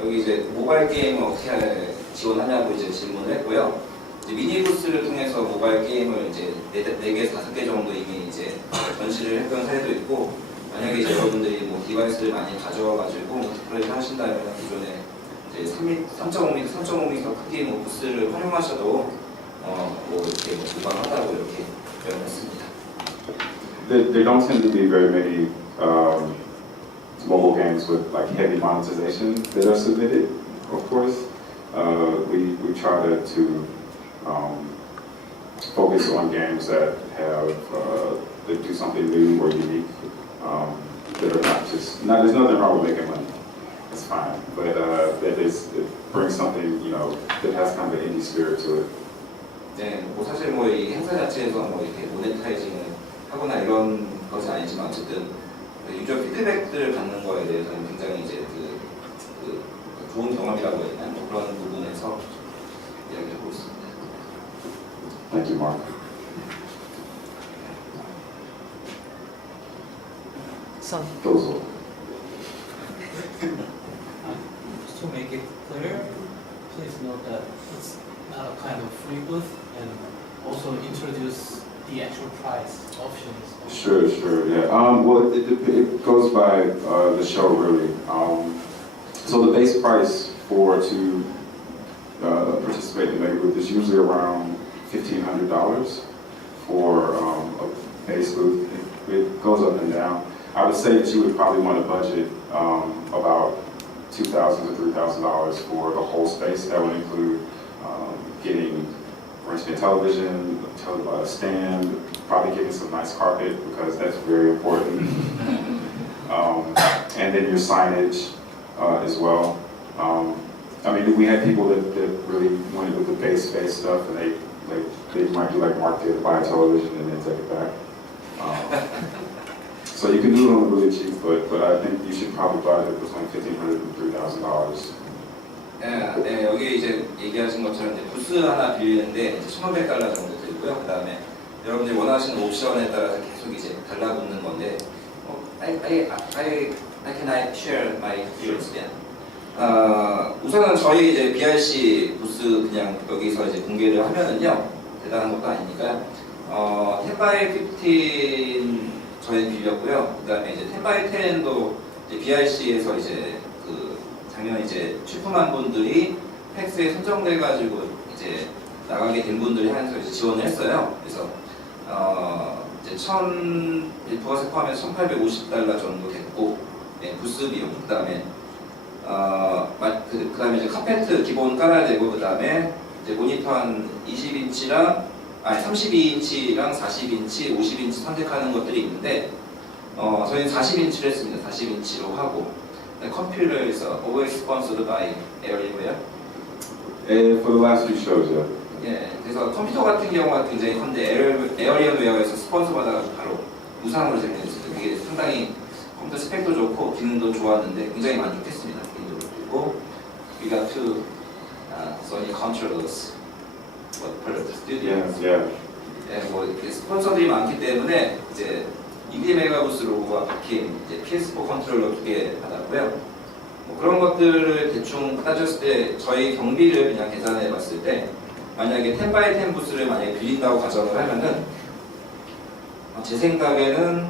여기 이제 모바일 게임을 어떻게 지원하냐고 이제 질문을 했고요. 이제 미니부스를 통해서 모바일 게임을 이제 4개, 5개 정도 이미 이제 전시를 했던 사례도 있고, 만약에 이제 여러분들이 뭐 디바이스를 많이 가져와가지고 디플레이 하신다면 기존에 이제 3.5m, 3.5m 크기 뭐 부스를 활용하셔도 뭐 이렇게 무방하다고 이렇게 표현했습니다. There don't tend to be very many mobile games with like heavy monetization that are submitted. Of course, we try to focus on games that have that do something new or unique. That are not just there's nothing wrong with making money. It's fine, but that it brings something that has kind of an indie spirit to it. 네, 뭐 사실 뭐 이 행사 자체에서 뭐 이렇게 모네타이징을 하거나 이런 것은 아니지만 어쨌든 유저 피드백들을 받는 거에 대해서는 굉장히 이제 그 좋은 경험이라고 해야 되나 뭐 그런 부분에서 이야기하고 있습니다. Thank you, Mark. Son. 도서. Just to make it clear, please note that it's not a kind of free booth, and also introduce the actual price options. Sure, yeah. Well, it goes by the show really. So the base price to participate in the mega booth is usually around $1,500 for a base booth. It goes up and down. I would say that you would probably want to budget about $2,000 to $3,000 for the whole space. That would include getting, for instance, a television, a stand, probably getting some nice carpet because that's very important. And then your signage as well. I mean, we had people that really went with the base stuff, and they might do like Mark did, buy a television and then take it back. So you can do it on really cheap, but I think you should probably buy it between $1,500 and $3,000. 네, 여기 이제 얘기하신 것처럼 이제 부스 하나 빌리는데 $1,500 정도 들고요. 그 다음에 여러분들이 원하시는 옵션에 따라서 계속 이제 달라붙는 건데, can I share my views? 우선은 저희 이제 BRC 부스 그냥 여기서 이제 공개를 하면은요 대단한 것도 아니니까 10x15 저희 빌렸고요. 그 다음에 이제 10x10도 이제 BRC에서 이제 그 작년 이제 출품한 분들이 팩스에 선정돼가지고 이제 나가게 된 분들이 하면서 이제 지원을 했어요. 그래서 이제 부가세 포함해서 $1,850 정도 됐고, 네, 부스 비용, 그 다음에 이제 카페트 기본 깔아야 되고, 그 다음에 이제 모니터 한 32인치랑 40인치, 50인치 선택하는 것들이 있는데, 저희는 40인치를 했습니다. 40인치로 하고, 컴퓨터에서 always sponsored by Alienware. For the last few shows, yeah. 예, 그래서 컴퓨터 같은 경우가 굉장히 큰데 에어리언웨어에서 스폰서 받아가지고 바로 무상으로 제공했습니다. 이게 상당히 컴퓨터 스펙도 좋고 기능도 좋았는데 굉장히 만족했습니다. 그리고 we got two Sony controllers for the studio. Yeah. 예, 뭐 스폰서들이 많기 때문에 이제 인디메가부스 로고가 박힌 이제 PS4 컨트롤러 2개 받았고요. 뭐 그런 것들을 대충 따졌을 때 저희 경비를 그냥 계산해봤을 때 만약에 10x10 부스를 만약에 빌린다고 가정을 하면은 제 생각에는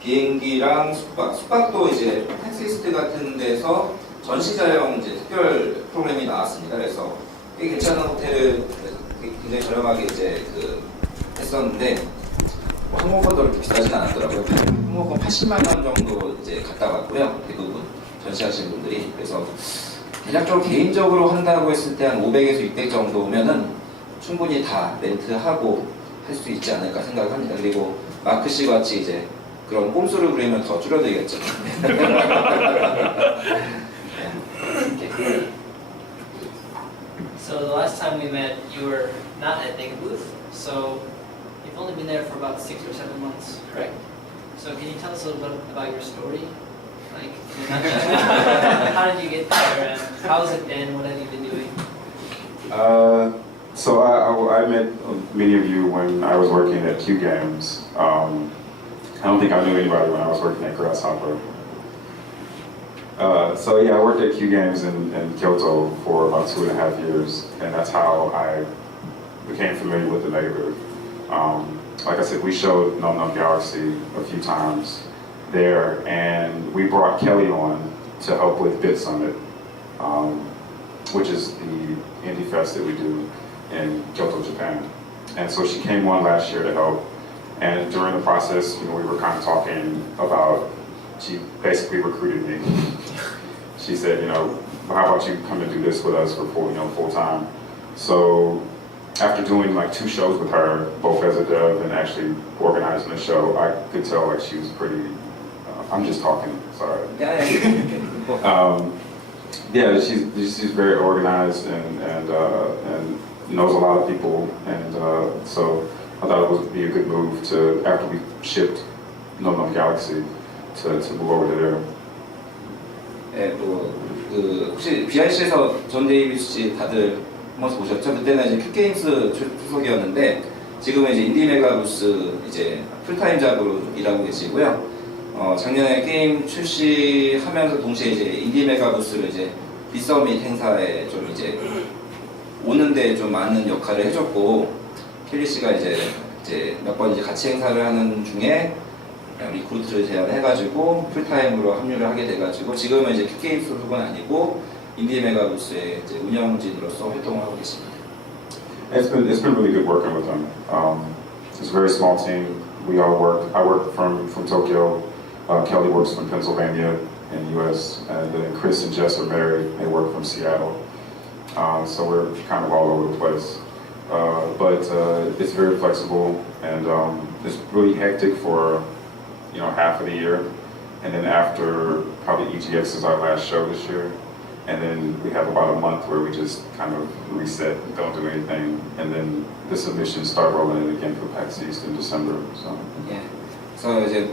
비행기랑 숙박도 이제 텍스이스트 같은 데서 전시자용 이제 특별 프로그램이 나왔습니다. 그래서 꽤 괜찮은 호텔을 굉장히 저렴하게 이제 했었는데 뭐 항공권도 그렇게 비싸진 않았더라고요. 항공권 80만 원 정도 이제 갔다 왔고요. 대부분 전시하신 분들이. 그래서 대략적으로 개인적으로 한다고 했을 때 한 500에서 600 정도면은 충분히 다 렌트하고 할 수 있지 않을까 생각합니다. 그리고 마크 씨 같이 이제 그런 꼼수를 부리면 더 줄여드리겠죠. So the last time we met, you were not at Mega Booth, so you've only been there for about 6 or 7 months, correct? So can you tell us a little bit about your story? Like, how did you get there, and how's it been? What have you been doing? So I met many of you when I was working at Q Games. I don't think I knew anybody when I was working at Grasshopper. So yeah, I worked at Q Games in Kyoto for about 2.5 years, and that's how I became familiar with the Mega Booth. Like I said, we showed Num Num Galaxy a few times there, and we brought Kelly on to help with Bit Summit, which is the indie fest that we do in Kyoto, Japan. And so she came on last year to help, and during the process, we were kind of talking about, she basically recruited me. She said, how about you come and do this with us for full time? So after doing like 2 shows with her, both as a dev and actually organizing the show, I could tell like she was pretty, I'm just talking, sorry. Yeah, she's very organized and knows a lot of people, and so I thought it would be a good move to, after we shipped Num Num Galaxy, to move over to there. 네, 혹시 BIC에서 존 데이비스 씨 다들 한번 보셨죠? 그때는 이제 큐게임스 소속이었는데 지금은 이제 인디메가부스 이제 풀타임 잡으로 일하고 계시고요. 작년에 게임 출시하면서 동시에 이제 인디메가부스를 이제 빗서밋 행사에 좀 이제 오는데 좀 많은 역할을 해줬고, 켈리 씨가 이제 몇 번 이제 같이 행사를 하는 중에 리크루트를 제안해가지고 풀타임으로 합류를 하게 돼가지고 지금은 이제 큐게임 소속은 아니고 인디메가부스의 이제 운영진으로서 활동을 하고 계십니다. It's been really good working with them. It's a very small team. We all work. I work from Tokyo. Kelly works from Pennsylvania in the U.S. and then Chris and Jess are married. They work from Seattle. So we're kind of all over the place. But it's very flexible, and it's really hectic for half of the year, and then after probably EGX is our last show this year, and then we have about a month where we just kind of reset, don't do anything, and then the submissions start rolling in again for PAX East in December. So. 예. 그래서 이제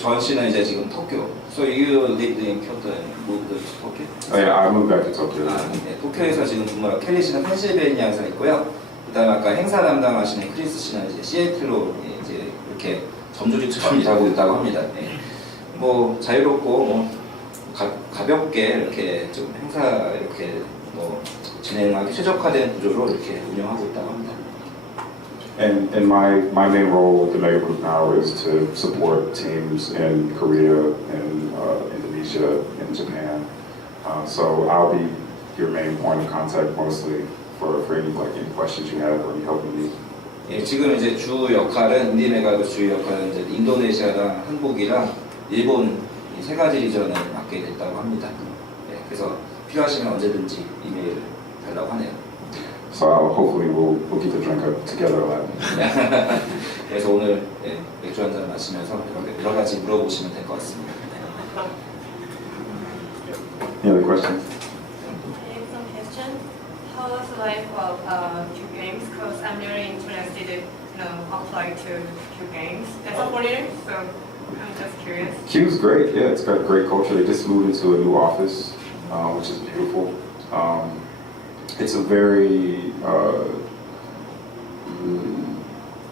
전 씨는 이제 지금 도쿄. So you lived in Kyoto and moved to Tokyo? Oh yeah, I moved back to Tokyo. 네, 도쿄에서 지금 근무하고 켈리 씨는 펜실베니아에서 있고요. 그다음에 아까 행사 담당하시는 크리스 씨는 이제 시애틀로 이제 이렇게 점주직처럼 일하고 있다고 합니다. 네. 뭐 자유롭고 뭐 가볍게 이렇게 좀 행사 이렇게 뭐 진행하기 최적화된 구조로 이렇게 운영하고 있다고 합니다. And my main role with the Mega Booth now is to support teams in Korea and Indonesia and Japan. So I'll be your main point of contact mostly for any questions you have or any help you need. 예, 지금 이제 주 역할은 인디메가도 주 역할은 이제 인도네시아랑 한국이랑 일본 이 3가지 리전을 맡게 됐다고 합니다. 예, 그래서 필요하시면 언제든지 이메일 달라고 하네요. So hopefully we'll get to drink together a lot. 그래서 오늘 맥주 한잔 마시면서 여러 가지 물어보시면 될 것 같습니다. Any other questions? I have some question. How was the life of Q Games? Because I'm really interested in apply to Q Games as a foreigner, so I'm just curious. Q's great. Yeah, it's got a great culture. They just moved into a new office, which is beautiful. It's a very,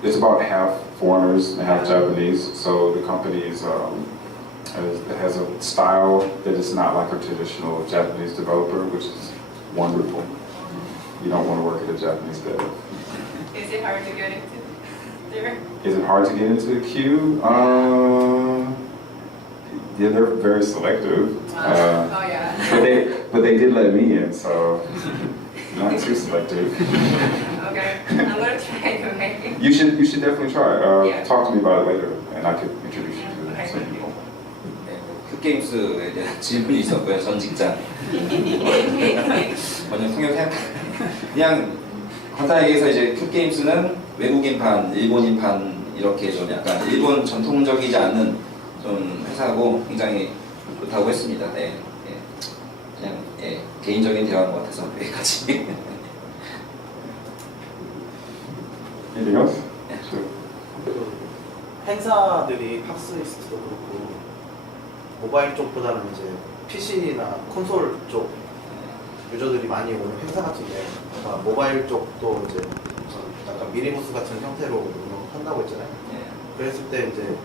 it's about half foreigners and half Japanese. So the company has a style that is not like a traditional Japanese developer, which is wonderful. You don't want to work at a Japanese dev. Is it hard to get into there? Is it hard to get into Q? Yeah, they're very selective. Oh yeah. But they did let me in, so not too selective. Okay, I'm gonna try to make it. You should definitely try. Yeah. Talk to me about it later, and I could introduce you to Okay. some people. 큐게임스에 대한 질문이 있었고요. 전 직장. 먼저 통역해. 그냥 간단하게 얘기해서 이제 큐게임스는 외국인판, 일본인판 이렇게 좀 약간 일본 전통적이지 않은 좀 회사고 굉장히 좋다고 했습니다. 네. 그냥 개인적인 대화인 것 같아서 여기까지. Anything else? 네. Sure. 행사들이 팍스리스트도 그렇고 모바일 쪽보다는 이제 PC나 콘솔 쪽 유저들이 많이 오는 행사 같은데 모바일 쪽도 이제 약간 미니부스 같은 형태로 운영한다고 했잖아요. 네. 그랬을 때 이제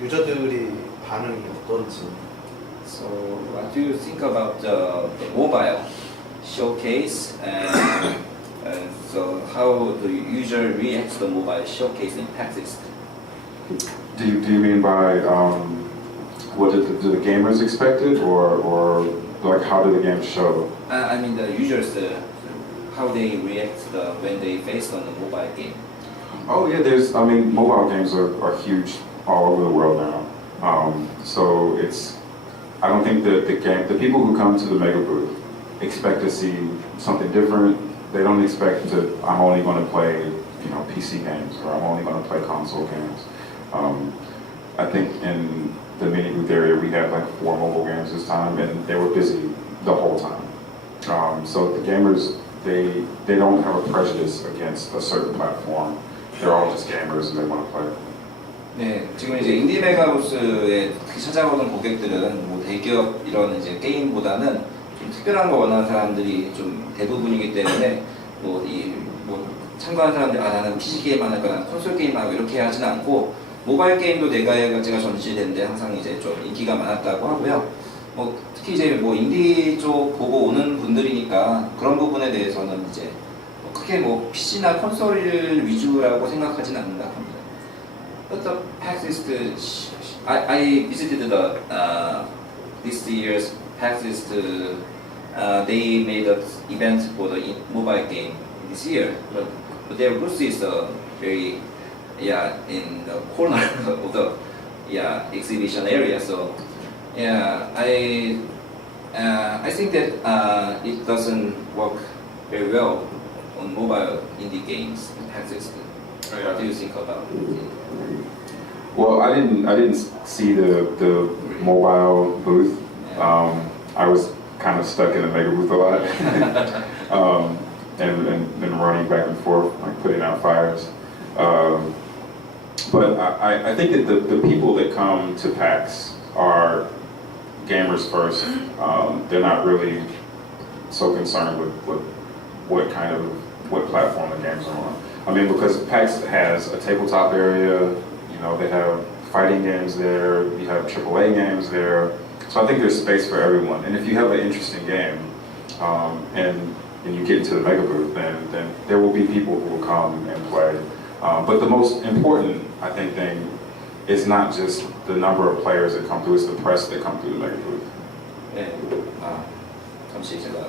유저들이 반응이 어떤지 So what do you think about the mobile showcase and so how do you usually react to the mobile showcase in PAX East? Do you mean by what did the gamers expected, or like how did the game show? I mean the users, how they react when they face on the mobile game. Oh yeah, I mean, mobile games are huge all over the world now. So I don't think that the people who come to the mega booth expect to see something different. They don't expect I'm only going to play, PC games, or I'm only going to play console games. I think in the mini booth area we had like 4 mobile games this time, and they were busy the whole time. So the gamers, they don't have a prejudice against a certain platform. They're all just gamers and they want to play. 네, 지금 이제 인디메가부스에 찾아오는 고객들은 뭐 대기업 이런 이제 게임보다는 좀 특별한 거 원하는 사람들이 좀 대부분이기 때문에 뭐 참가하는 사람들이 나는 PC 게임만 할 거나 콘솔 게임만 하고 이렇게 하지는 않고 모바일 게임도 네 가지가 전시되는데 항상 이제 좀 인기가 많았다고 하고요. 뭐 특히 이제 뭐 인디 쪽 보고 오는 분들이니까 그런 부분에 대해서는 이제 크게 뭐 PC나 콘솔 위주라고 생각하지는 않는다 합니다. But the PAX East, I visited this year's PAX East. They made an event for the mobile game this year, but their booth is very in the corner of the exhibition area. So I think that it doesn't work very well on mobile indie games in PAX East. What do you think about it? Well, I didn't see the mobile booth. I was kind of stuck in the mega booth a lot, and running back and forth, like putting out fires. But I think that the people that come to PAX are gamers first. They're not really so concerned with what platform the games are on. I mean, because PAX has a tabletop area, they have fighting games there, you have AAA games there. So I think there's space for everyone. And if you have an interesting game, and you get into the mega booth, then there will be people who will come and play. But the most important, I think, thing is not just the number of players that come through, it's the press that come through the mega booth. 네, 잠시 제가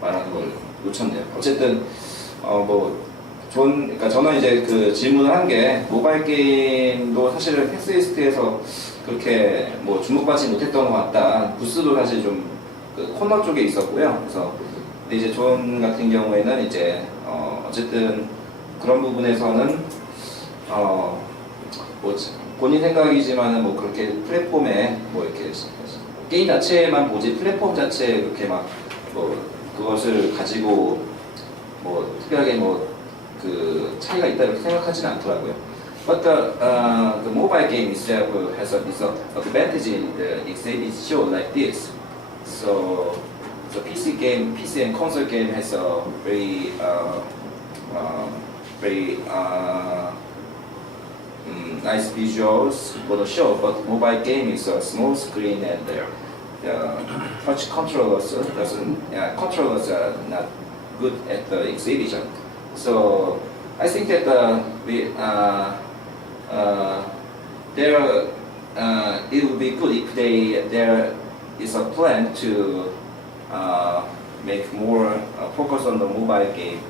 말하는 걸 놓쳤네요. 어쨌든 그러니까 저는 이제 그 질문을 한 게 모바일 게임도 사실은 팩스 이스트에서 그렇게 뭐 주목받지 못했던 것 같다. 부스도 사실 좀 그 코너 쪽에 있었고요. 그래서 근데 이제 존 같은 경우에는 이제 어쨌든 그런 부분에서는 뭐 본인 생각이지만은 뭐 그렇게 플랫폼에 뭐 이렇게 게임 자체만 보지 플랫폼 자체에 그렇게 막 뭐 그것을 가지고 뭐 특별하게 뭐 그 차이가 있다 이렇게 생각하지는 않더라고요. But the mobile game itself has a advantage in the exhibit show like this. So the PC and console game has a very nice visuals for the show, but mobile game is a small screen and touch controllers controllers are not good at the exhibition. So I think that it would be good if there is a plan to make more focus on the mobile game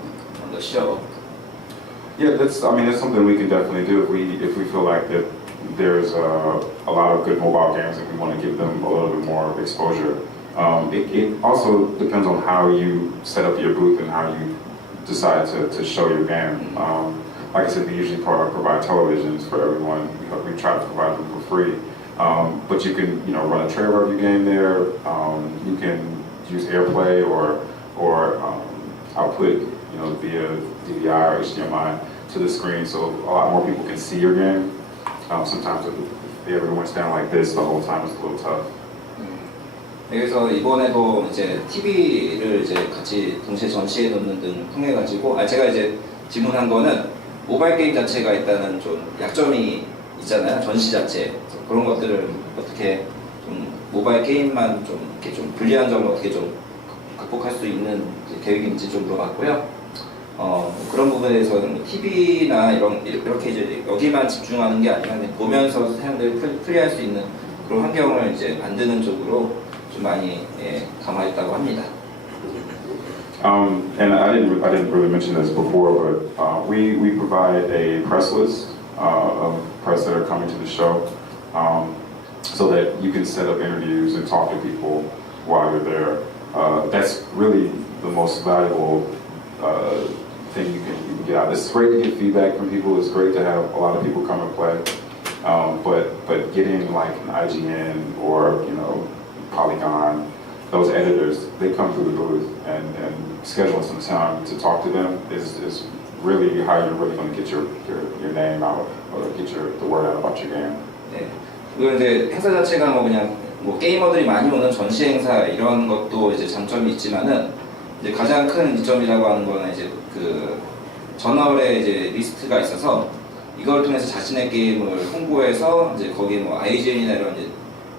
on the show. Yeah, that's something we can definitely do if we feel like that there's a lot of good mobile games and we want to give them a little bit more exposure. It also depends on how you set up your booth and how you decide to show your game. Like I said, we usually provide televisions for everyone. We try to provide them for free. But you can run a trailer of your game there. You can use AirPlay or output via DVI or HDMI to the screen, so a lot more people can see your game. Sometimes if everyone's down like this the whole time, it's a little tough. 그래서 이번에도 이제 TV를 이제 같이 동시에 전시해 놓는 등 통해 가지고 제가 이제 질문한 거는 모바일 게임 자체가 일단은 좀 약점이 있잖아요. 전시 자체 그런 것들을 어떻게 좀 모바일 게임만 좀 이렇게 좀 불리한 점을 어떻게 좀 극복할 수 있는 이제 계획인지 좀 물어봤고요. 그런 부분에 대해서는 TV나 이렇게 이제 여기만 집중하는 게 아니라 그냥 보면서 사람들이 플레이할 수 있는 그런 환경을 이제 만드는 쪽으로 좀 많이 강화했다고 합니다. And I didn't really mention this before, but we provide a press list of press that are coming to the show, so that you can set up interviews and talk to people while you're there. That's really the most valuable thing you can get out. It's great to get feedback from people. It's great to have a lot of people come and play, but getting like an IGN or Polygon, those editors, they come through the booth and scheduling some time to talk to them is really how you're really going to get your name out or get the word out about your game. 네. 그리고 이제 행사 자체가 그냥 게이머들이 많이 오는 전시 행사 이런 것도 이제 장점이 있지만은 이제 가장 큰 이점이라고 하는 거는 이제 그 저널에 이제 리스트가 있어서 이걸 통해서 자신의 게임을 홍보해서 이제 거기 IGN이나 이런 이제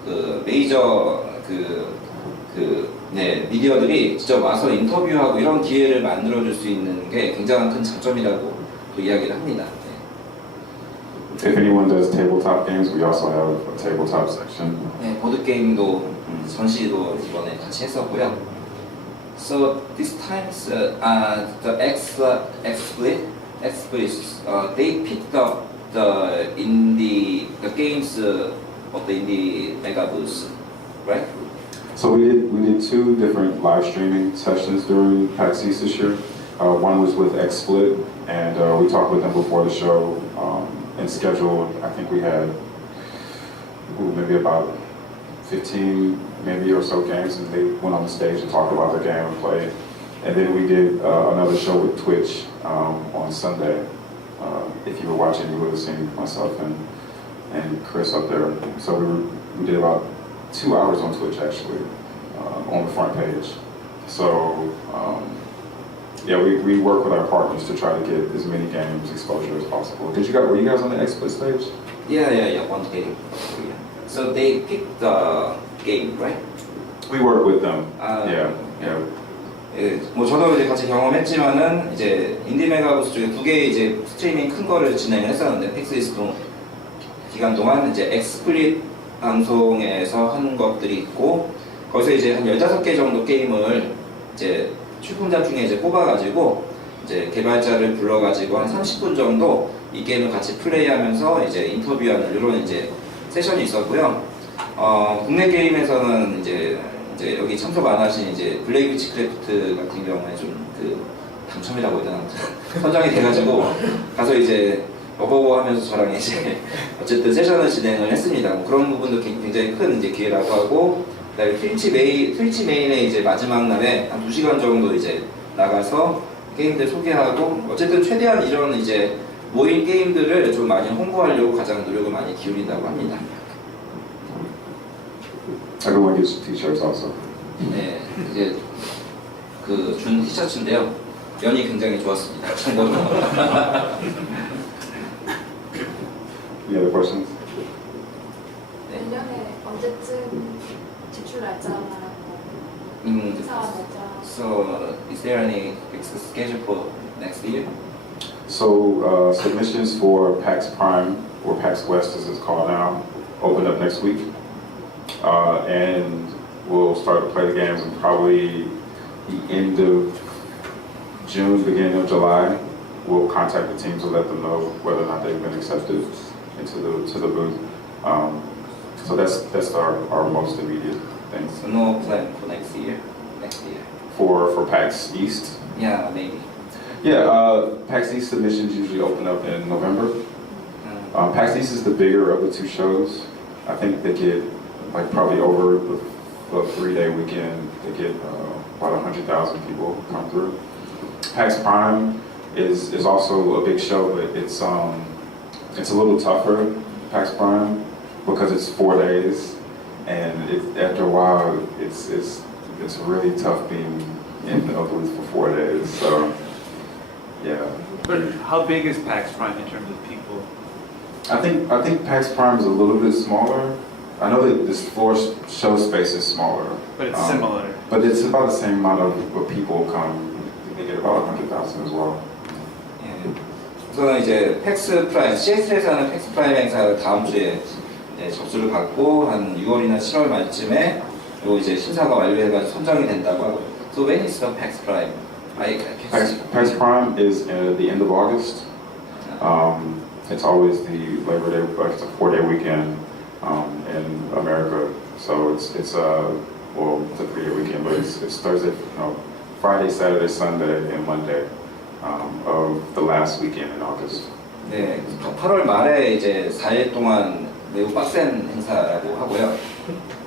그 메이저 미디어들이 직접 와서 인터뷰하고 이런 기회를 만들어줄 수 있는 게 굉장히 큰 장점이라고 또 이야기를 합니다. If anyone does tabletop games, we also have a tabletop section. 네, 보드 게임도 전시도 이번에 같이 했었고요. So this time, the XSplit, they picked up the games of the indiemegabooth640, right? So we did two different live streaming sessions during PAX East this year. One was with XSplit, and we talked with them before the show and scheduled. I think we had maybe about 15 maybe or so games, and they went on the stage and talked about their game and played. And then we did another show with Twitch on Sunday. If you were watching, you would have seen myself and Chris up there. So we did about 2 hours on Twitch actually, on the front page. So yeah, we work with our partners to try to get as many games exposure as possible. Were you guys on the XSplit stage? Yeah, one game. So they picked the game, right? We work with them. Yeah. 예, 저도 이제 같이 경험했지만은 이제 인디메가부스 쪽에 두 개의 이제 스트리밍 큰 거를 진행을 했었는데 팩스 이스트 기간 동안 이제 엑스플릿 방송에서 한 것들이 있고 거기서 이제 한 15개 정도 게임을 이제 출품작 중에 이제 뽑아가지고 이제 개발자를 불러가지고 한 30분 정도 이 게임을 같이 플레이하면서 이제 인터뷰하는 이런 이제 세션이 있었고요. 국내 게임에서는 이제 여기 참석 안 하신 이제 블레이브 위치크래프트 같은 경우에 좀 그 당첨이라고 해야 되나 선정이 돼가지고 가서 이제 하면서 저랑 이제 어쨌든 세션을 진행을 했습니다. 그런 부분도 굉장히 큰 이제 기회라고 하고, 그다음에 트위치 메인에 이제 마지막 날에 한 2시간 정도 이제 나가서 게임들 소개하고, 어쨌든 최대한 이런 이제 모인 게임들을 좀 많이 홍보하려고 가장 노력을 많이 기울인다고 합니다. Everyone gets t-shirts also. 네, 이제 그 준 티셔츠인데요. 면이 굉장히 좋았습니다. 참고로. Any other questions? 내년에 언제쯤 제출 날짜나 행사 날짜? So, is there any schedule for next year? So submissions for PAX Prime, or PAX West as it's called now, open up next week. And we'll start to play the games in probably the end of June, beginning of July. We'll contact the teams to let them know whether or not they've been accepted into the booth. So that's our most immediate things. So no plan for next year? For PAX East? Yeah, maybe. Yeah, PAX East submissions usually open up in November. PAX East is the bigger of the two shows. I think they get like probably over the 3-day weekend, they get about 100,000 people come through. PAX Prime is also a big show, but it's a little tougher, PAX Prime, because it's 4 days, and after a while it's really tough being in the booth for 4 days. So yeah. But how big is PAX Prime in terms of people? I think PAX Prime is a little bit smaller. I know that this floor show space is smaller. But it's similar. But it's about the same amount of people come. They get about 100,000 as well. 예. 우선 이제 팩스 프라임, CX에서 하는 팩스 프라임 행사를 다음 주에 접수를 받고 한 6월이나 7월 말쯤에 요 이제 심사가 완료해가지고 선정이 된다고 하고요. So when is the PAX Prime? PAX Prime is at the end of August. It's always the Labor Day, but it's a 4-day weekend in America. So it's a 3-day weekend, but it's Thursday, Friday, Saturday, Sunday, and Monday of the last weekend in August. 네, 8월 말에 이제 4일 동안 매우 빡센 행사라고 하고요.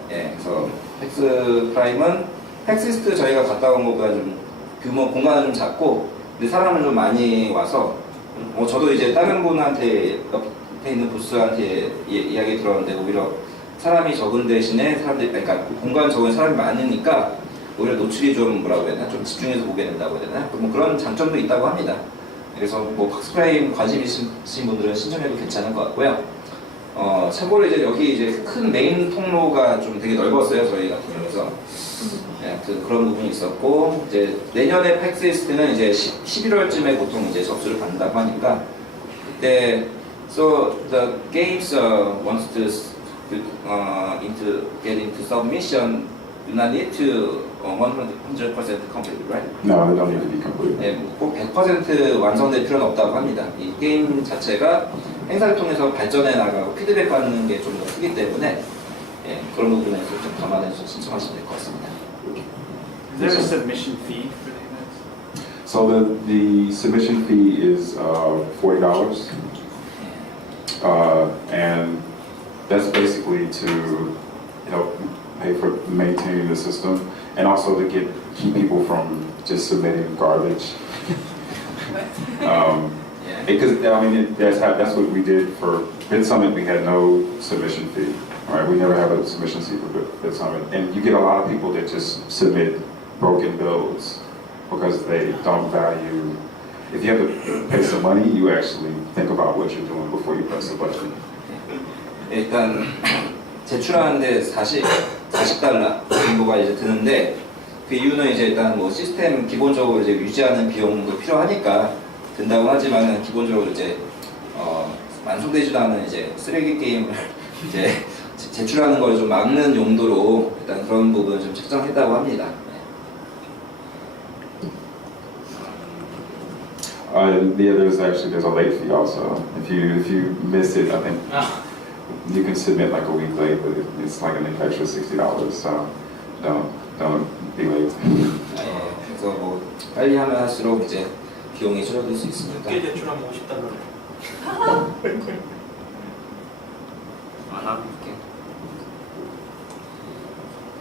예, 그래서 팩스 프라임은 팩시스트 저희가 갔다 온 것보다 좀 공간은 좀 작고, 근데 사람은 좀 많이 와서, 저도 이제 다른 분한테 옆에 있는 부스한테 이야기 들었는데 오히려 사람이 적은 대신에 그러니까 공간 적은 사람이 많으니까 오히려 노출이 좀 뭐라고 해야 되나, 좀 집중해서 보게 된다고 해야 되나, 뭐 그런 장점도 있다고 합니다. 그래서 뭐 팩스 프라임 관심 있으신 분들은 신청해도 괜찮을 것 같고요. 참고로 이제 여기 이제 큰 메인 통로가 좀 되게 넓었어요, 저희 같은 경우에서. 네, 그런 부분이 있었고, 이제 내년에 팩스이스트는 이제 11월쯤에 보통 이제 접수를 받는다고 하니까 그때 so the games wants to get into submission, do not need to 100% complete, right? No, they don't need to be complete. 네, 꼭 100% 완성될 필요는 없다고 합니다. 이 게임 자체가 행사를 통해서 발전해 나가고 피드백 받는 게 좀 더 크기 때문에 그런 부분에서 좀 감안해서 신청하시면 될 것 같습니다. Is there a submission fee for the events? So the submission fee is $40, and that's basically to help pay for maintaining the system, and also to keep people from just submitting garbage. Because that's what we did for Bid Summit. We had no submission fee. Right? We never have a submission fee for Bid Summit, and you get a lot of people that just submit broken builds because they don't value. If you have to pay some money, you actually think about what you're doing before you press the button. 일단 제출하는데 $40 정도가 이제 드는데, 그 이유는 이제 일단 뭐 시스템 기본적으로 이제 유지하는 비용도 필요하니까 든다고 하지만은 기본적으로 이제 완성되지도 않은 이제 쓰레기 게임을 이제 제출하는 걸 좀 막는 용도로 일단 그런 부분을 좀 책정했다고 합니다. There's a late fee also. If you miss it, I think you can submit like a week late, but it's like an extra $60. So don't be late. 그래서 뭐 빨리 하면 할수록 이제 비용이 줄어들 수 있습니다. 늦게 제출하면 $50. 안 할게.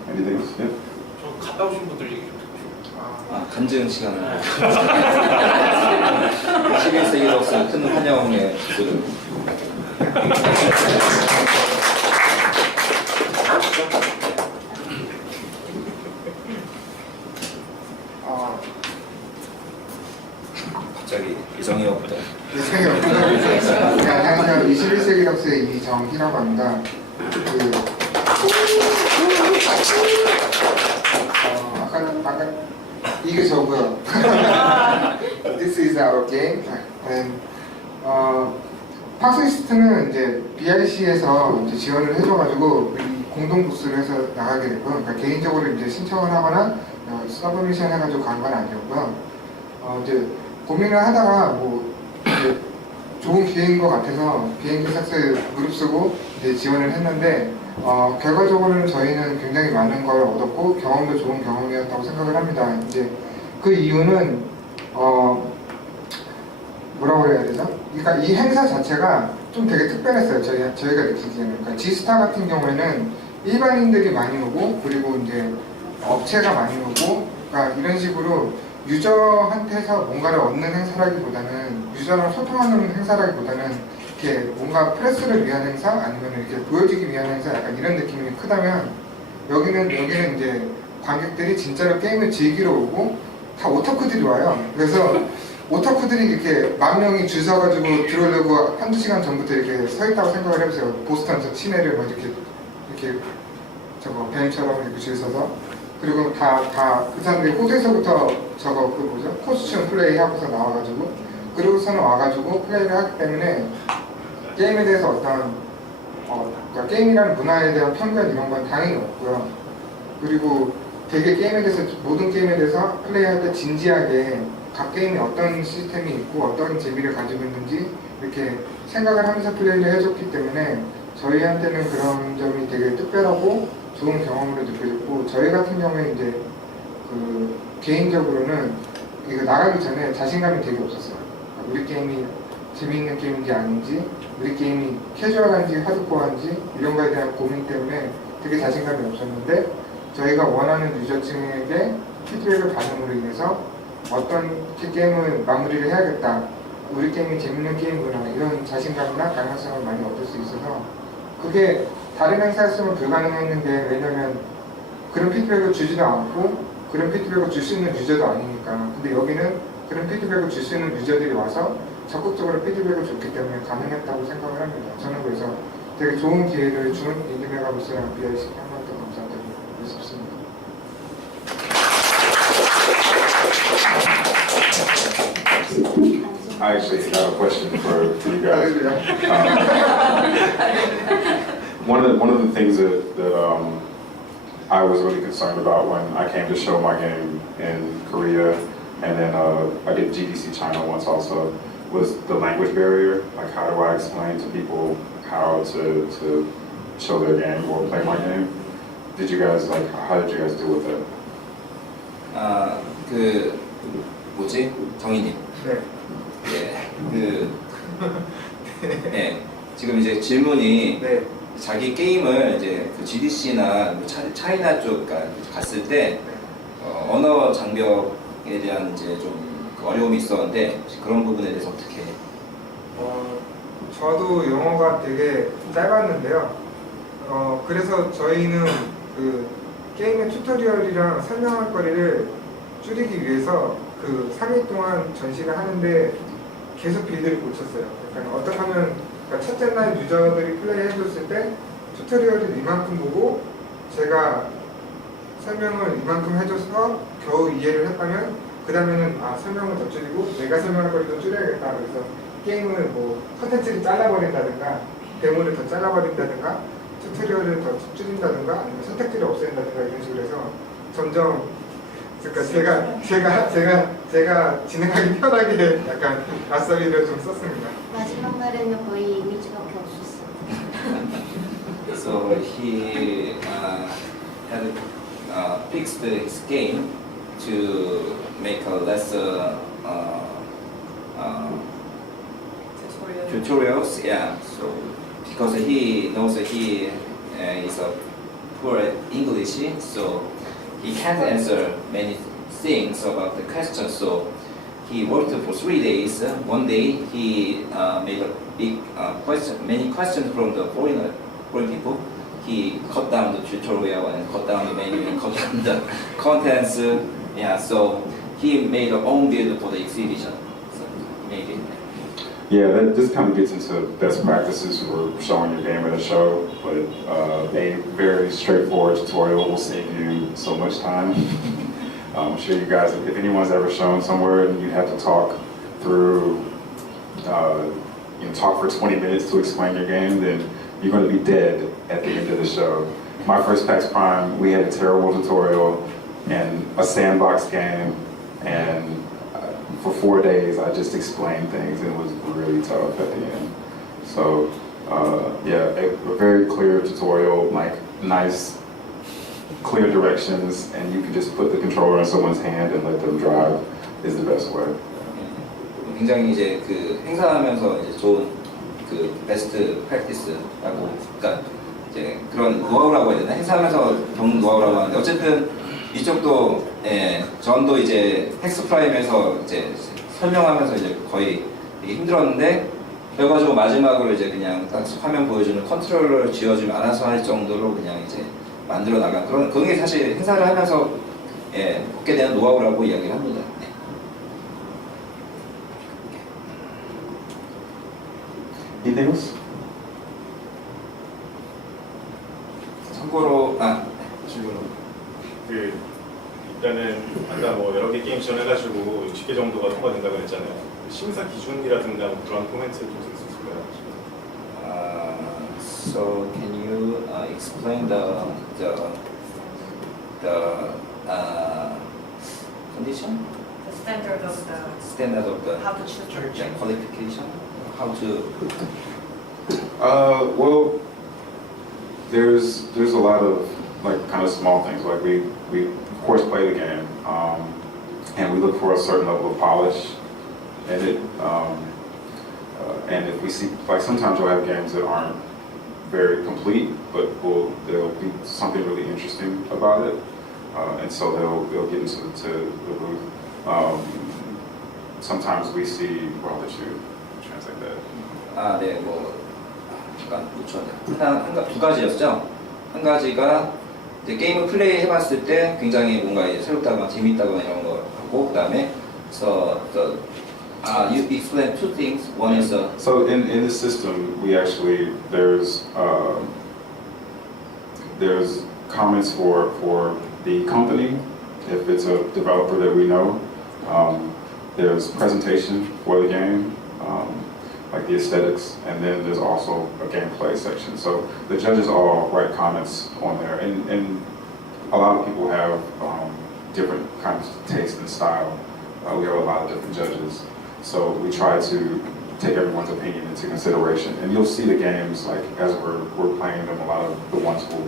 Anything else? Yeah. 저 갔다 오신 분들 얘기 좀 듣고 싶어요. 간증 시간을 21세기로서 큰 환영의 기술을 갑자기 예정이 없다. 예정이 없다. 안녕하세요. 21세기 덕스의 이정희라고 합니다. 아까 이게 저고요. This is our game. And 팍스리스트는 이제 BIC에서 이제 지원을 해줘가지고 공동 부스를 해서 나가게 됐고요. 그러니까 개인적으로 이제 신청을 하거나 서브미션 해가지고 간 건 아니었고요. 이제 고민을 하다가 뭐 이제 좋은 기회인 것 같아서 비행기 삭스 그룹 쓰고 이제 지원을 했는데 결과적으로는 저희는 굉장히 많은 걸 얻었고 경험도 좋은 경험이었다고 생각을 합니다. 이제 그 이유는 뭐라고 해야 되죠? 그러니까 이 행사 자체가 좀 되게 특별했어요. 저희가 느끼기에는. 그러니까 지스타 같은 경우에는 일반인들이 많이 오고 그리고 이제 업체가 많이 오고 그러니까 이런 식으로 유저한테서 뭔가를 얻는 행사라기보다는 유저랑 소통하는 행사라기보다는 이렇게 뭔가 프레스를 위한 행사 아니면 이렇게 보여주기 위한 행사 약간 이런 느낌이 크다면 여기는 이제 관객들이 진짜로 게임을 즐기러 오고 다 오타쿠들이 와요. 그래서 오타쿠들이 이렇게 10,000명이 줄 서가지고 들어오려고 한두 시간 전부터 이렇게 서 있다고 생각을 해보세요. 보스턴 시내를 막 이렇게 이렇게 저거 뱀처럼 이렇게 줄 서서 그리고 그 사람들이 호주에서부터 저거 그 뭐죠? 코스튬 플레이 하고서 나와가지고 그러고서는 와가지고 플레이를 하기 때문에 게임에 대해서 어떤 그러니까 게임이라는 문화에 대한 편견 이런 건 당연히 없고요. 그리고 되게 게임에 대해서 모든 게임에 대해서 플레이할 때 진지하게 각 게임이 어떤 시스템이 있고 어떤 재미를 가지고 있는지 이렇게 생각을 하면서 플레이를 해줬기 때문에 저희한테는 그런 점이 되게 특별하고 좋은 경험으로 느껴졌고 저희 같은 경우에 이제 그 개인적으로는 이거 나가기 전에 자신감이 되게 없었어요. 우리 게임이 재미있는 게임인지 아닌지 우리 게임이 캐주얼한지 하드코어한지 이런 거에 대한 고민 때문에 되게 자신감이 없었는데 저희가 원하는 유저층에게 피드백을 받음으로 인해서 어떤 게임을 마무리를 해야겠다 우리 게임이 재밌는 게임이구나 이런 자신감이나 방향성을 많이 얻을 수 있어서 그게 다른 행사였으면 불가능했는 게 왜냐면 그런 피드백을 주지도 않고 그런 피드백을 줄 수 있는 유저도 아니니까 근데 여기는 그런 피드백을 줄 수 있는 유저들이 와서 적극적으로 피드백을 줬기 때문에 가능했다고 생각을 합니다. 저는 그래서 되게 좋은 기회를 준 인디메가부스랑 BICK 한 번 더 감사드리고 싶습니다. I actually have a question for you guys. One of the things that I was really concerned about when I came to show my game in Korea, and then I did GDC China once also, was the language barrier. Like, how do I explain to people how to show their game or play my game? Did you guys how did you guys deal with that? 그 뭐지? 정희님. 네. 네, 지금 이제 질문이 네. 자기 게임을 이제 그 GDC나 차이나 쪽 갔을 때 언어 장벽에 대한 이제 좀 그 어려움이 있었는데 그런 부분에 대해서 어떻게? 저도 영어가 되게 짧았는데요. 그래서 저희는 그 게임의 튜토리얼이랑 설명할 거리를 줄이기 위해서 그 3일 동안 전시를 하는데 계속 빌드를 고쳤어요. 그러니까 어떻게 하면 그러니까 첫째 날 유저들이 플레이 해줬을 때 튜토리얼을 이만큼 보고 제가 설명을 이만큼 해줘서 겨우 이해를 했다면 그 다음에는 설명을 더 줄이고 내가 설명할 거리도 줄여야겠다. 그래서 게임을 뭐 컨텐츠를 잘라버린다든가 데모를 더 잘라버린다든가 튜토리얼을 더 줄인다든가 아니면 선택지를 없앤다든가 이런 식으로 해서 점점 그러니까 제가 진행하기 편하게 약간 앞서기를 좀 썼습니다. 마지막 날에는 거의 이미지밖에 없었어요. So he had fixed his game to make a less tutorials. Yeah. So because he knows that he is a poor at English, so he can't answer many things about the questions. So he worked for 3 days. One day he made a big many questions from the foreign people. He cut down the tutorial and cut down the menu and cut down the contents. Yeah, so he made a own build for the exhibition. So maybe. Yeah, this kind of gets into best practices for showing your game at a show, but a very straightforward tutorial will save you so much time. I'm sure you guys, if anyone's ever shown somewhere and you have to talk through, talk for 20 minutes to explain your game, then you're going to be dead at the end of the show. My first PAX Prime, we had a terrible tutorial and a sandbox game, and for 4 days I just explained things and it was really tough at the end. So yeah, a very clear tutorial, like nice, clear directions, and you can just put the controller in someone's hand and let them drive is the best way. 굉장히 이제 그 행사하면서 이제 좋은 그 베스트 프랙티스라고, 그러니까 이제 그런 노하우라고 해야 되나? 행사하면서 겪는 노하우라고 하는데 어쨌든 이쪽도 전도 이제 텍스 프라임에서 이제 설명하면서 이제 거의 되게 힘들었는데 그래가지고 마지막으로 이제 그냥 딱 화면 보여주는 컨트롤러를 쥐어주면 알아서 할 정도로 그냥 이제 만들어 나간 그런 게 사실 행사를 하면서 얻게 되는 노하우라고 이야기를 합니다. Anything else? 참고로 질문. 그 일단은 아까 뭐 여러 개 게임 지원해가지고 60개 정도가 통과된다고 했잖아요. 심사 기준이라든가 뭐 그런 코멘트 좀 쓸 수 있을까요? So can you explain the condition, The standard of the standard of the how to choose the qualification, how to Well, there's a lot of like kind of small things. Like we of course play the game, and we look for a certain level of polish in it. And if we see, like sometimes you'll have games that aren't very complete, but there'll be something really interesting about it, and so they'll get into the booth. Sometimes we see, well, I'll let you translate that. 네, 뭐 잠깐 놓쳤네요. 두 가지였죠. 한 가지가 이제 게임을 플레이 해봤을 때 굉장히 뭔가 이제 새롭다거나 재밌다거나 이런 거 하고 그다음에 so you explain two things. One is So in the system, we actually there's comments for the company if it's a developer that we know. There's presentation for the game, like the aesthetics, and then there's also a gameplay section. So the judges all write comments on there, and a lot of people have different kinds of taste and style. We have a lot of different judges. So we try to take everyone's opinion into consideration. And you'll see the games, like as we're playing them, a lot of the ones will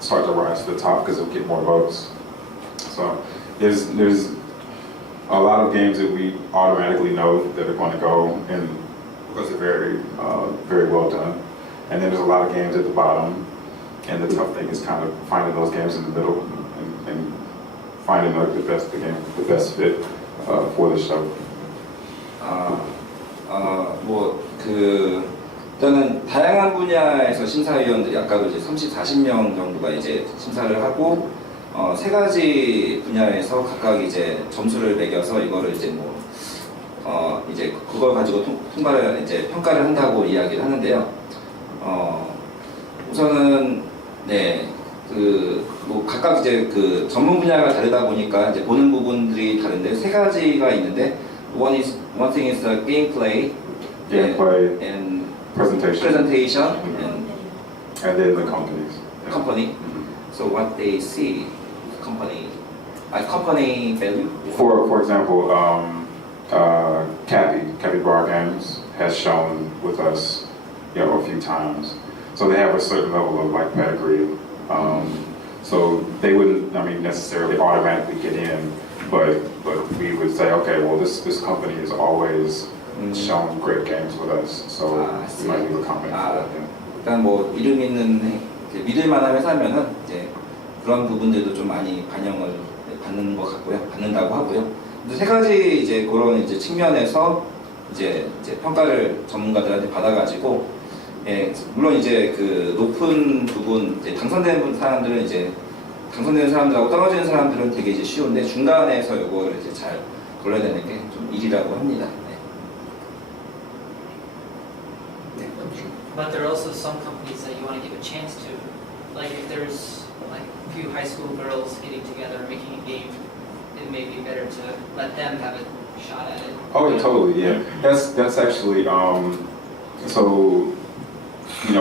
start to rise to the top because they'll get more votes. So there's a lot of games that we automatically know that are going to go in because they're very well done. And then there's a lot of games at the bottom. And the tough thing is kind of finding those games in the middle and finding like the best fit for the show. 일단은 다양한 분야에서 심사위원들이 아까도 이제 30, 40명 정도가 이제 심사를 하고 세 가지 분야에서 각각 이제 점수를 매겨서 이거를 이제 이제 그걸 가지고 통과를 이제 평가를 한다고 이야기를 하는데요. 우선은 각각 이제 그 전문 분야가 다르다 보니까 이제 보는 부분들이 다른데 세 가지가 있는데 one thing is the gameplay and presentation and then the companies. company. So what they see, company value. For example, Cappy Bar Games has shown with us, a few times. So they have a certain level of like pedigree. So they wouldn't, necessarily automatically get in, but we would say, okay, well, this company has always shown great games with us, so we might be a company for that. 일단 뭐 이름 있는 믿을만한 회사면은 이제 그런 부분들도 좀 많이 반영을 받는다고 하고요. 근데 세 가지 이제 그런 이제 측면에서 이제 평가를 전문가들한테 받아가지고 물론 이제 그 높은 부분 이제 당선되는 사람들은 이제 당선되는 사람들하고 떨어지는 사람들은 되게 이제 쉬운데 중간에서 이거를 이제 잘 골라야 되는 게 좀 일이라고 합니다. But there are also some companies that you want to give a chance to. Like if there's like a few high school girls getting together making a game, it may be better to let them have a shot at it. Oh, totally, yeah. That's actually so. We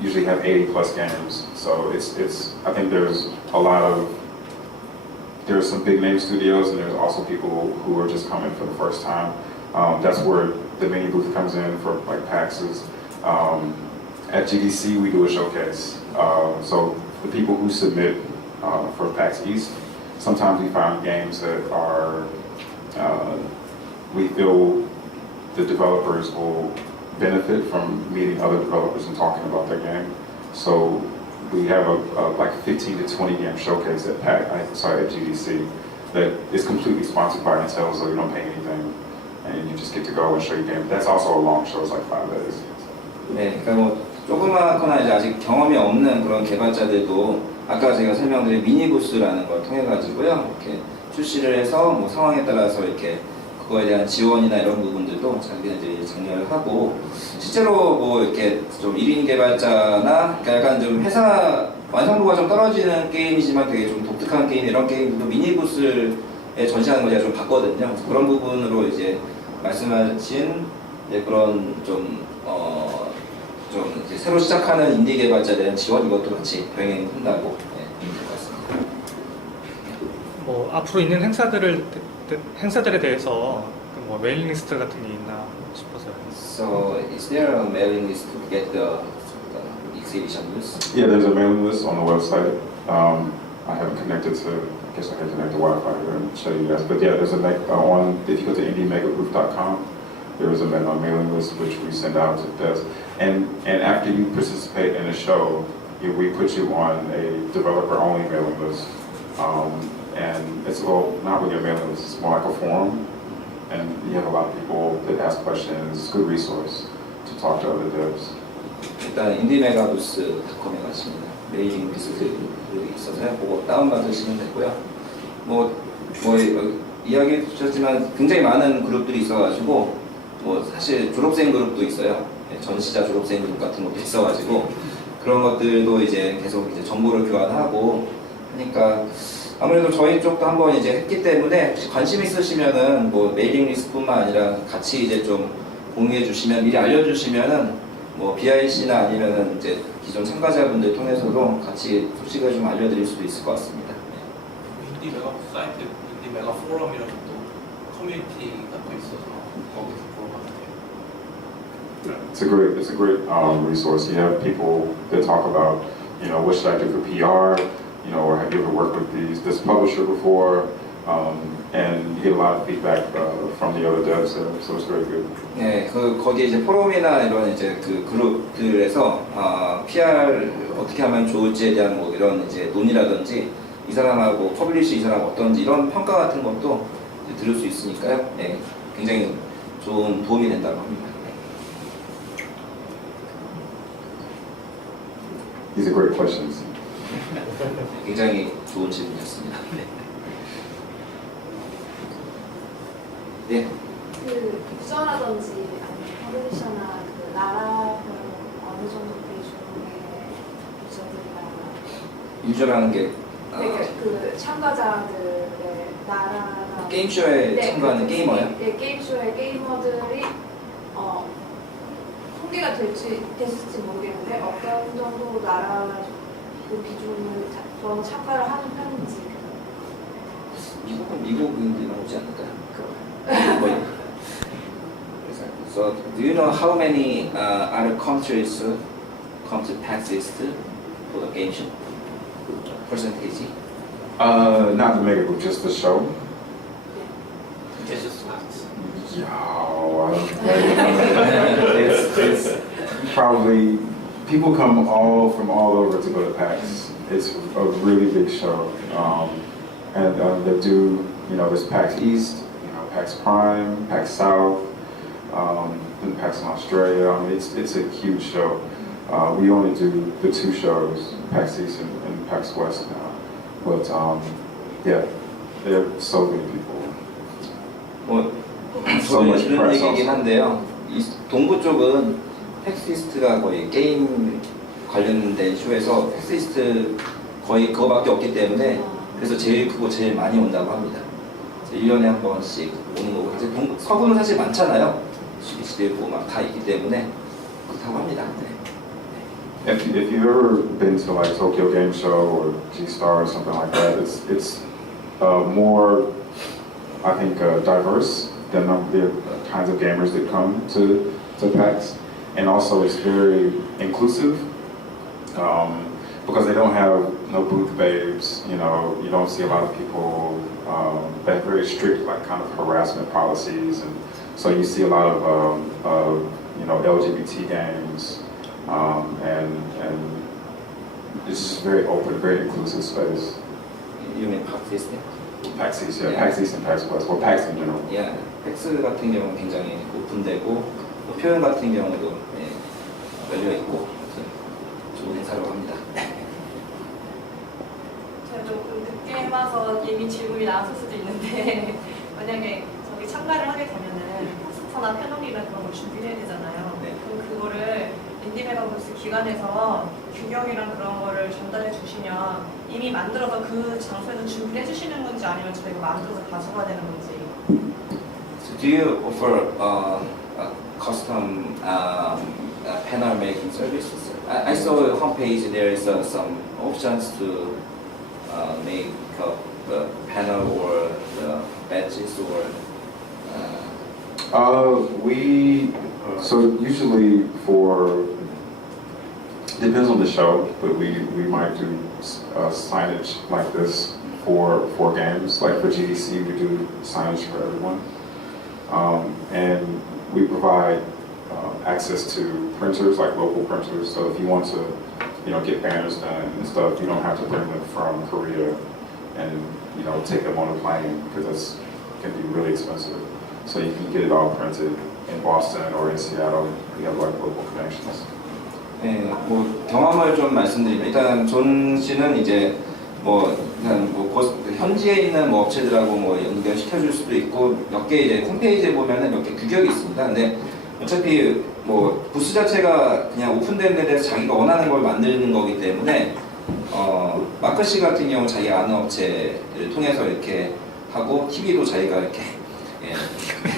usually have 80 plus games, so it's I think there's some big name studios and there's also people who are just coming for the first time. That's where the mini booth comes in for like PAXs. At GDC we do a showcase. So the people who submit for PAX East, sometimes we find games that are we feel the developers will benefit from meeting other developers and talking about their game. So we have a like 15 to 20 game showcase at at GDC that is completely sponsored by Intel, so you don't pay anything and you just get to go and show your game. That's also a long show, it's like 5 days. 네, 그러니까 뭐 조그맣거나 이제 아직 경험이 없는 그런 개발자들도 아까 제가 설명드린 미니부스라는 걸 통해 가지고요 이렇게 출시를 해서 뭐 상황에 따라서 이렇게 그거에 대한 지원이나 이런 부분들도 자기네들이 장려를 하고 실제로 뭐 이렇게 좀 1인 개발자나 그러니까 약간 좀 회사 완성도가 좀 떨어지는 게임이지만 되게 좀 독특한 게임 이런 게임도 미니부스에 전시하는 걸 제가 좀 봤거든요. 그래서 그런 부분으로 이제 말씀하신 이제 그런 좀 이제 새로 시작하는 인디 개발자에 대한 지원 이것도 같이 병행한다고 보면 될 것 같습니다. 뭐 앞으로 있는 행사들에 대해서 그뭐 메일링 리스트 같은 게 있나 싶어서요. So is there a mailing list to get the exhibition news? Yeah, there's a mailing list on the website. I haven't connected to, I guess I can connect to Wi-Fi here and show you guys. But yeah, there's a if you go to indiemegabooth640, there is a mailing list which we send out to devs. And after you participate in a show, we put you on a developer-only mailing list. And it's not really a mailing list, it's more like a forum. And you have a lot of people that ask questions. It's a good resource to talk to other devs. 일단 indiemegabooth.com에 가시면 메일링 리스트 있어서요. 그거 다운받으시면 되고요. 뭐 이야기해 주셨지만 굉장히 많은 그룹들이 있어가지고 뭐 사실 졸업생 그룹도 있어요. 전시자 졸업생 그룹 같은 것도 있어가지고 그런 것들도 이제 계속 이제 정보를 교환하고 하니까 아무래도 저희 쪽도 한번 이제 했기 때문에 혹시 관심 있으시면은 뭐 메일링 리스트뿐만 아니라 같이 이제 좀 공유해 주시면 미리 알려주시면은 뭐 BIC나 아니면은 이제 기존 참가자분들 통해서도 같이 소식을 좀 알려드릴 수도 있을 것 같습니다. 인디 메가 사이트, 인디 메가 포럼이라는 또 커뮤니티가 또 있어서 거기서 보러 가면 돼요. It's a great resource. You have people that talk about, what should I do for PR, or have you ever worked with this publisher before, and you get a lot of feedback from the other devs, so it's very good. 네, 거기에 이제 포럼이나 이런 이제 그 그룹들에서 PR 어떻게 하면 좋을지에 대한 뭐 이런 이제 논의라든지 이 사람하고 퍼블리시 이 사람 어떤지 이런 평가 같은 것도 이제 들을 수 있으니까요. 네, 굉장히 좋은 도움이 된다고 합니다. These are great questions. 굉장히 좋은 질문이었습니다. 네. 그 유저라든지 아니면 퍼블리셔나 그 나라별 어느 정도 비중의 유저들이나 유저라는 게 그 참가자들의 나라나 게임쇼에 참가하는 게이머요? 네, 게임쇼의 게이머들이 통계가 됐을지 모르겠는데 어떤 정도 나라 그 비중을 더 참가를 하는 편인지. 미국은 미국인들이 나오지 않을까요? 거의. So, do you know how many other countries come to PAX East for the game show? Percentage? Not the mega group, just the show. It's just facts. Yo, it's probably people come from all over to go to PAX. It's a really big show, and they do there's PAX East, PAX Prime, PAX South, and PAX in Australia. I mean it's a huge show. We only do the two shows, PAX East and PAX West now, but yeah, there are so many people. 뭐 So much 들은 press 얘기긴 also. 한데요. 이 동부 쪽은 팩스이스트가 거의 게임 관련된 쇼에서 팩스이스트 거의 그거밖에 없기 때문에 그래서 제일 크고 제일 많이 온다고 합니다. 1년에 한 번씩 오는 거고 이제 서부는 사실 많잖아요. 시리즈도 막 다 있기 때문에 그렇다고 합니다. 네. If you've ever been to like Tokyo Game Show or G-Star or something like that, it's more, I think, diverse than the kinds of gamers that come to PAX, and also it's very inclusive because they don't have no booth babes. You don't see a lot of people that have very strict like kind of harassment policies, and so you see a lot of LGBT games. And it's just very open, very inclusive space. You mean PAX East? PAX East, yeah, Yeah. PAX East and PAX West, or PAX in general. 예, 팩스 같은 경우는 굉장히 오픈되고 또 표현 같은 경우도 열려 있고 좋은 행사라고 합니다. 제가 조금 늦게 와서 이미 질문이 나왔을 수도 있는데 만약에 저기 참가를 하게 되면은 포스터나 패널이나 그런 걸 준비해야 되잖아요. 네. 그럼 그거를 인디메가부스 기관에서 규격이랑 그런 거를 전달해 주시면 이미 만들어서 그 장소에서 준비해 주시는 건지 아니면 저희가 만들어서 가져가야 되는 건지. So do you offer a custom panel making services? I saw on the homepage there is some options to make the panel or the badges or. So usually for, depends on the show, but we might do signage like this for games. Like for GDC, we do signage for everyone. And we provide access to printers, like local printers. So if you want to, get banners done and stuff, you don't have to bring them from Korea and, take them on a plane because that's can be really expensive. So you can get it all printed in Boston or in Seattle. We have like local connections. 네, 뭐 경험을 좀 말씀드리면 일단 존 씨는 이제 현지에 있는 업체들하고 연결시켜줄 수도 있고 몇 개 이제 홈페이지에 보면은 몇 개 규격이 있습니다. 근데 어차피 부스 자체가 그냥 오픈된 데 대해서 자기가 원하는 걸 만드는 거기 때문에 마크 씨 같은 경우 자기 아는 업체를 통해서 이렇게 하고 TV도 자기가 이렇게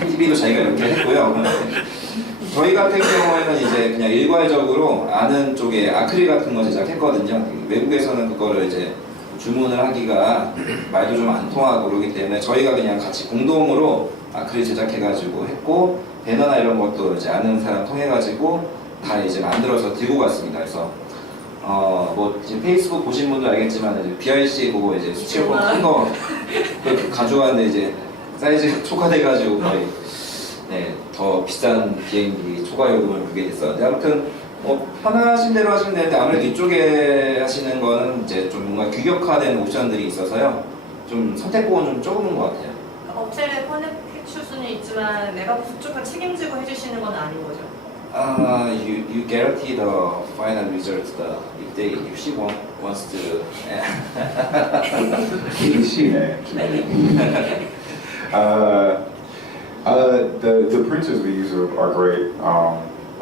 TV도 자기가 이렇게 했고요. 저희 같은 경우에는 이제 그냥 일괄적으로 아는 쪽에 아크릴 같은 거 제작했거든요. 외국에서는 그거를 이제 주문을 하기가 말도 좀 안 통하고 그러기 때문에 저희가 그냥 같이 공동으로 아크릴 제작해가지고 했고 배너나 이런 것도 이제 아는 사람 통해가지고 다 이제 만들어서 들고 갔습니다. 그래서 지금 페이스북 보신 분도 알겠지만 이제 BRC 그거 이제 수치료품 큰거 가져왔는데 이제 사이즈가 초과돼가지고 거의 더 비싼 비행기 초과 요금을 물게 됐었는데 아무튼 편하신 대로 하시면 되는데 아무래도 이쪽에 하시는 거는 이제 좀 뭔가 규격화된 옵션들이 있어서요 좀 선택권은 좀 적은 것 같아요. 업체를 커넥해 줄 수는 있지만 메가부스 쪽을 책임지고 해주시는 건 아닌 거죠? You guarantee the final result if she wants to. The printers we use are great.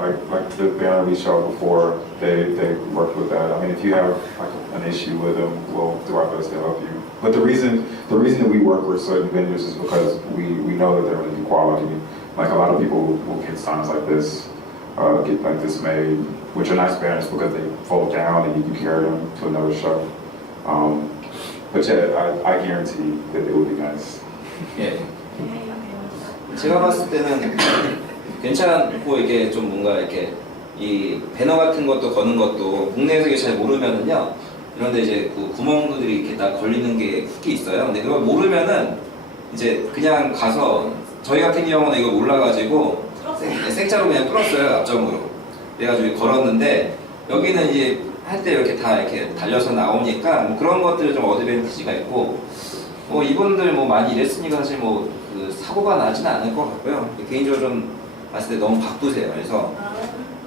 Like the banner we showed before, they work with that. I mean, if you have like an issue with them, we'll do our best to help you. But the reason that we work with certain vendors is because we know that they're going to be quality. Like a lot of people will get signs like this, get like this made, which are nice banners because they fold down and you can carry them to another show. But yeah, I guarantee that it will be nice. 예. 제가 봤을 때는 괜찮고 이게 좀 뭔가 이렇게 이 배너 같은 것도 거는 것도 국내에서 이게 잘 모르면은요 이런데 이제 그 구멍들이 이렇게 다 걸리는 게 훅이 있어요. 근데 그걸 모르면은 이제 그냥 가서 저희 같은 경우는 이거 몰라가지고 생짜로 그냥 뚫었어요 앞점으로. 그래가지고 걸었는데 여기는 이제 할 때 이렇게 다 이렇게 달려서 나오니까 뭐 그런 것들이 좀 어드밴티지가 있고 이분들 많이 일했으니까 사실 그 사고가 나지는 않을 것 같고요. 개인적으로 좀 봤을 때 너무 바쁘세요. 그래서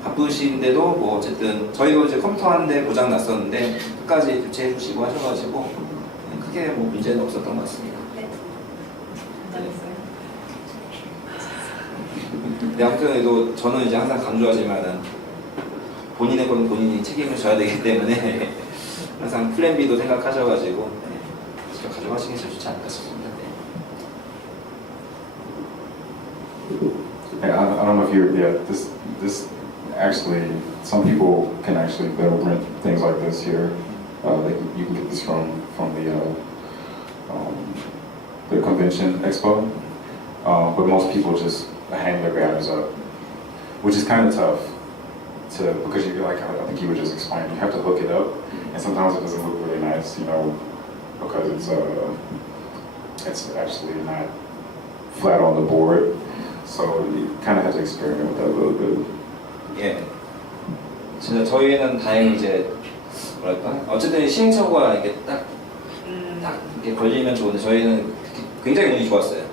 바쁘신데도 어쨌든 저희도 이제 컴퓨터 하는데 고장 났었는데 끝까지 교체해 주시고 하셔가지고 크게 문제는 없었던 것 같습니다. 네. 감사했어요. 네, 아무튼 저는 이제 항상 강조하지만은 본인의 건 본인이 책임을 져야 되기 때문에 항상 플랜 B도 생각하셔가지고 직접 가져가시는 게 제일 좋지 않을까 싶습니다. Hey, I don't know if this actually, some people can actually better rent things like this here. You can get this from the convention expo, but most people just hang their banners up, which is kind of tough because you I think you were just explaining, you have to hook it up, and sometimes it doesn't look really nice, because it's actually not flat on the board. So you kind of have to experiment with that a little bit. 예. 진짜 저희는 다행히 이제 어쨌든 시행착오가 이렇게 딱 이렇게 걸리면 좋은데 저희는 굉장히 운이 좋았어요.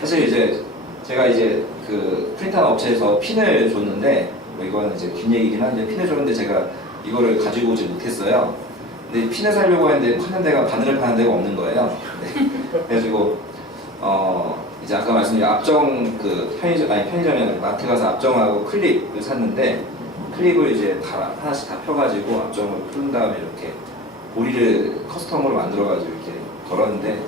사실 이제 제가 이제 그 프린터 업체에서 핀을 줬는데 이거는 이제 긴 얘기긴 한데 핀을 줬는데 제가 이거를 가지고 오지 못했어요. 근데 핀을 사려고 했는데 파는 데가 바늘을 파는 데가 없는 거예요. 네. 그래가지고 이제 아까 말씀드린 앞정 편의점에 마트 가서 앞정하고 클립을 샀는데 클립을 이제 다 하나씩 다 펴가지고 앞쪽으로 푼 다음에 이렇게 보리를 커스텀으로 만들어가지고 이렇게 걸었는데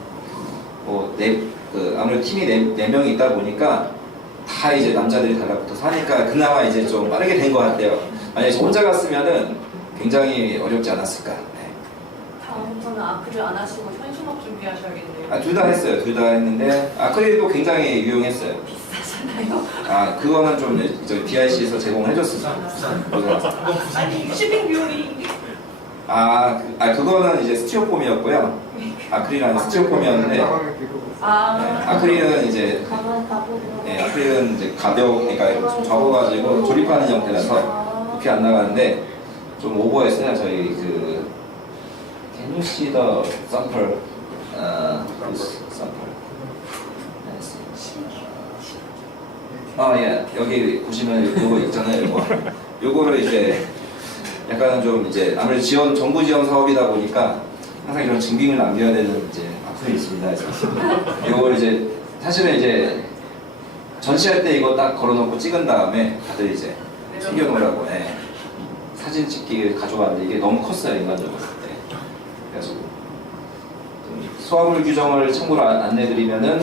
아무래도 팀이 네 명이 있다 보니까 다 이제 남자들이 달라붙어서 하니까 그나마 이제 좀 빠르게 된 것 같아요. 만약에 저 혼자 갔으면은 굉장히 어렵지 않았을까. 네. 다음부터는 아크릴 안 하시고 현수막 준비하셔야겠네요. 둘 다 했어요. 둘 다 했는데 아크릴도 굉장히 유용했어요. 비싸잖아요. 그거는 좀 저희 BIC에서 제공해줬어요. 아니 슈팅 비용이. 그거는 이제 스티로폼이었고요. 아크릴은 스티로폼이었는데 아크릴은 이제 아크릴은 이제 그러니까 좀 접어가지고 조립하는 형태라서 높이 안 나가는데 좀 오버했어요. 저희 Can you see the sample? This sample. 예. 여기 보시면 요거 있잖아요. 요거를 이제 약간 좀 이제 아무래도 정부 지원 사업이다 보니까 항상 이런 증빙을 남겨야 되는 이제 아픔이 있습니다. 그래서 이걸 이제 사실은 이제 전시할 때 이거 딱 걸어놓고 찍은 다음에 다들 이제 챙겨놓으라고 사진 찍기 가져갔는데 이게 너무 컸어요 인간적으로. 그래가지고 수화물 규정을 참고로 안내드리면은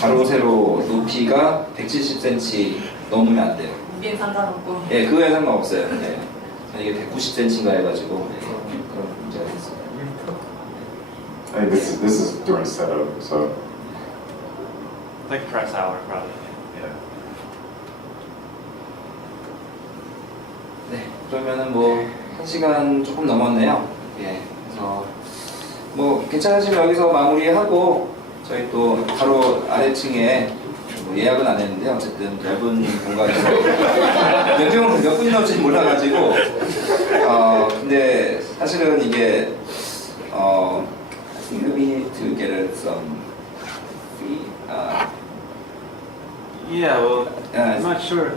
가로 세로 높이가 170cm 넘으면 안 돼요. 무게는 상관없고. 그거에 상관없어요. 이게 190cm인가 해가지고 그런 문제가 있어요. Hey, this is during setup, so Like press hour, probably. yeah. 네, 그러면은 1시간 조금 넘었네요. 그래서 괜찮으시면 여기서 마무리하고 저희 또 바로 아래층에 예약은 안 했는데 어쨌든 넓은 공간에서 몇 분이 넘지 몰라가지고 근데 사실은 이게 I think we need to get some fee. Yeah, well, Yeah, I'm not sure.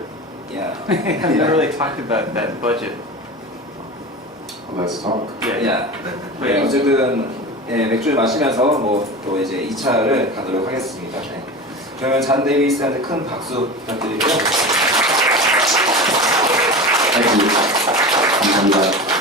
Yeah. I haven't really talked about that budget. Well, let's talk. Yeah. 어쨌든 맥주를 마시면서 또 이제 2차를 가도록 하겠습니다. 그러면 잔 데이비스한테 큰 박수 부탁드리고요. Thank you. 감사합니다.